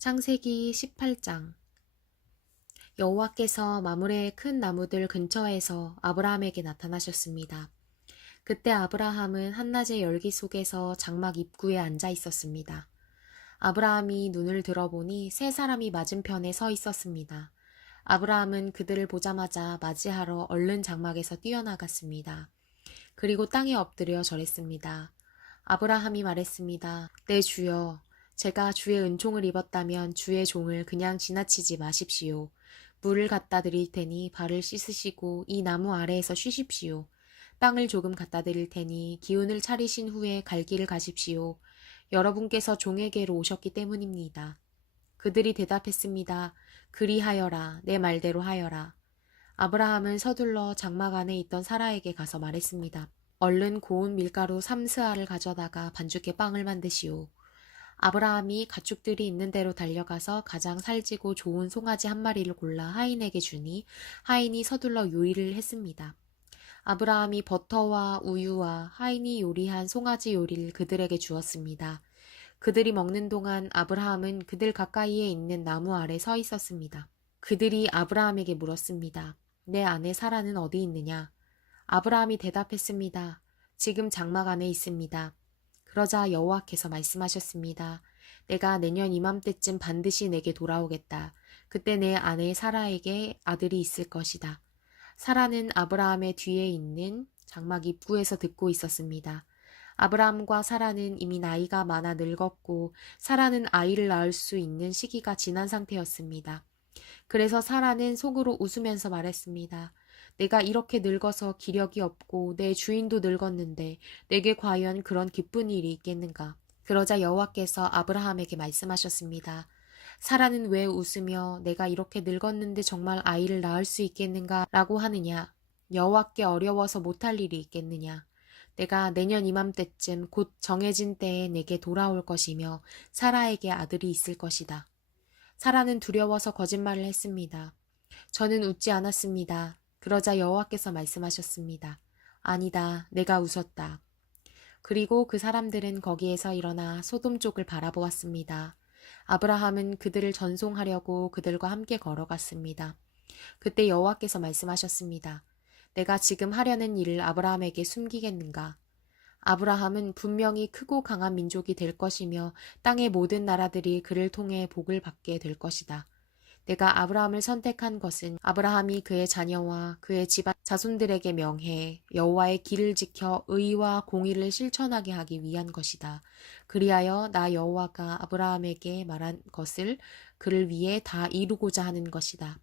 창세기 18장. 여호와께서 마므레의 큰 나무들 근처에서 아브라함에게 나타나셨습니다. 그때 아브라함은 한낮의 열기 속에서 장막 입구에 앉아 있었습니다. 아브라함이 눈을 들어보니 세 사람이 맞은편에 서 있었습니다. 아브라함은 그들을 보자마자 맞이하러 얼른 장막에서 뛰어나갔습니다. 그리고 땅에 엎드려 절했습니다. 아브라함이 말했습니다. 내 주여, 제가 주의 은총을 입었다면 주의 종을 그냥 지나치지 마십시오. 물을 갖다 드릴 테니 발을 씻으시고 이 나무 아래에서 쉬십시오. 빵을 조금 갖다 드릴 테니 기운을 차리신 후에 갈 길을 가십시오. 여러분께서 종에게로 오셨기 때문입니다. 그들이 대답했습니다. 그리하여라, 내 말대로 하여라. 아브라함은 서둘러 장막 안에 있던 사라에게 가서 말했습니다. 얼른 고운 밀가루 3스아를 가져다가 반죽에 빵을 만드시오. 아브라함이 가축들이 있는 대로 달려가서 가장 살지고 좋은 송아지 한 마리를 골라 하인에게 주니 하인이 서둘러 요리를 했습니다. 아브라함이 버터와 우유와 하인이 요리한 송아지 요리를 그들에게 주었습니다. 그들이 먹는 동안 아브라함은 그들 가까이에 있는 나무 아래 서 있었습니다. 그들이 아브라함에게 물었습니다. 내 아내 사라는 어디 있느냐? 아브라함이 대답했습니다. 지금 장막 안에 있습니다. 그러자 여호와께서 말씀하셨습니다. 내가 내년 이맘때쯤 반드시 내게 돌아오겠다. 그때 내 아내 사라에게 아들이 있을 것이다. 사라는 아브라함의 뒤에 있는 장막 입구에서 듣고 있었습니다. 아브라함과 사라는 이미 나이가 많아 늙었고 사라는 아이를 낳을 수 있는 시기가 지난 상태였습니다. 그래서 사라는 속으로 웃으면서 말했습니다. 내가 이렇게 늙어서 기력이 없고 내 주인도 늙었는데 내게 과연 그런 기쁜 일이 있겠는가? 그러자 여호와께서 아브라함에게 말씀하셨습니다. 사라는 왜 웃으며 내가 이렇게 늙었는데 정말 아이를 낳을 수 있겠는가? 라고 하느냐? 여호와께 어려워서 못할 일이 있겠느냐? 내가 내년 이맘때쯤 곧 정해진 때에 내게 돌아올 것이며 사라에게 아들이 있을 것이다. 사라는 두려워서 거짓말을 했습니다. 저는 웃지 않았습니다. 그러자 여호와께서 말씀하셨습니다. 아니다, 내가 웃었다. 그리고 그 사람들은 거기에서 일어나 소돔 쪽을 바라보았습니다. 아브라함은 그들을 전송하려고 그들과 함께 걸어갔습니다. 그때 여호와께서 말씀하셨습니다. 내가 지금 하려는 일을 아브라함에게 숨기겠는가? 아브라함은 분명히 크고 강한 민족이 될 것이며 땅의 모든 나라들이 그를 통해 복을 받게 될 것이다. 내가 아브라함을 선택한 것은 아브라함이 그의 자녀와 그의 집안 자손들에게 명해 여호와의 길을 지켜 의와 공의를 실천하게 하기 위한 것이다. 그리하여 나 여호와가 아브라함에게 말한 것을 그를 위해 다 이루고자 하는 것이다.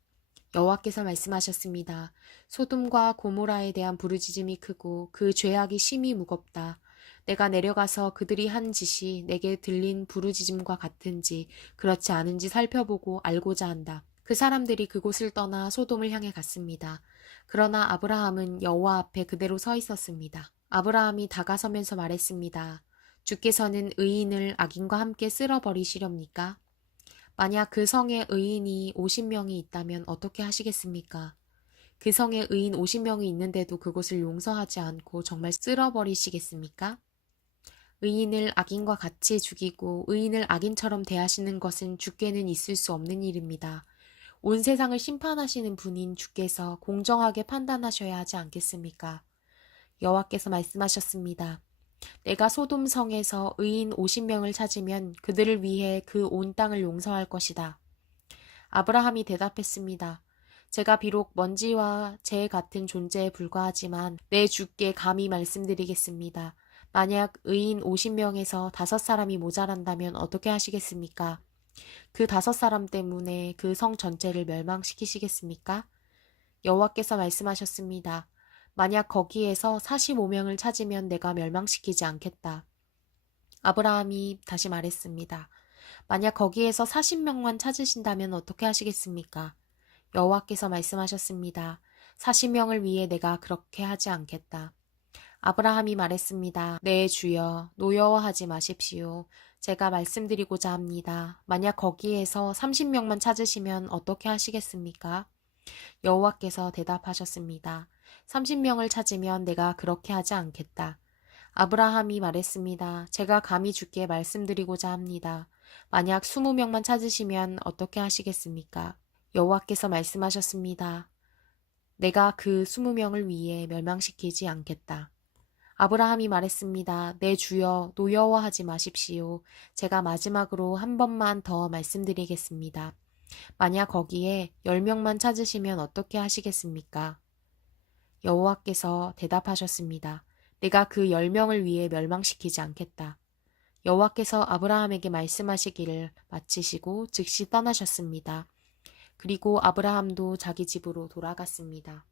여호와께서 말씀하셨습니다. 소돔과 고모라에 대한 부르짖음이 크고 그 죄악이 심히 무겁다. 내가 내려가서 그들이 한 짓이 내게 들린 부르짖음과 같은지 그렇지 않은지 살펴보고 알고자 한다. 그 사람들이 그곳을 떠나 소돔을 향해 갔습니다. 그러나 아브라함은 여호와 앞에 그대로 서 있었습니다. 아브라함이 다가서면서 말했습니다. 주께서는 의인을 악인과 함께 쓸어버리시렵니까? 만약 그 성에 의인이 50명이 있다면 어떻게 하시겠습니까? 그 성에 의인 50명이 있는데도 그곳을 용서하지 않고 정말 쓸어버리시겠습니까? 의인을 악인과 같이 죽이고 의인을 악인처럼 대하시는 것은 주께는 있을 수 없는 일입니다. 온 세상을 심판하시는 분인 주께서 공정하게 판단하셔야 하지 않겠습니까? 여호와께서 말씀하셨습니다. 내가 소돔 성에서 의인 50명을 찾으면 그들을 위해 그 온 땅을 용서할 것이다. 아브라함이 대답했습니다. 제가 비록 먼지와 재 같은 존재에 불과하지만 내 주께 감히 말씀드리겠습니다. 만약 의인 50명에서 5사람이 모자란다면 어떻게 하시겠습니까? 그 5사람 때문에 그 성 전체를 멸망시키시겠습니까? 여호와께서 말씀하셨습니다. 만약 거기에서 45명을 찾으면 내가 멸망시키지 않겠다. 아브라함이 다시 말했습니다. 만약 거기에서 40명만 찾으신다면 어떻게 하시겠습니까? 여호와께서 말씀하셨습니다. 40명을 위해 내가 그렇게 하지 않겠다. 아브라함이 말했습니다. 네, 주여, 노여워하지 마십시오. 제가 말씀드리고자 합니다. 만약 거기에서 30명만 찾으시면 어떻게 하시겠습니까? 여호와께서 대답하셨습니다. 30명을 찾으면 내가 그렇게 하지 않겠다. 아브라함이 말했습니다. 제가 감히 주께 말씀드리고자 합니다. 만약 20명만 찾으시면 어떻게 하시겠습니까? 여호와께서 말씀하셨습니다. 내가 그 20명을 위해 멸망시키지 않겠다. 아브라함이 말했습니다. 내 주여, 노여워하지 마십시오. 제가 마지막으로 한 번만 더 말씀드리겠습니다. 만약 거기에 10명만 찾으시면 어떻게 하시겠습니까? 여호와께서 대답하셨습니다. 내가 그 10명을 위해 멸망시키지 않겠다. 여호와께서 아브라함에게 말씀하시기를 마치시고 즉시 떠나셨습니다. 그리고 아브라함도 자기 집으로 돌아갔습니다.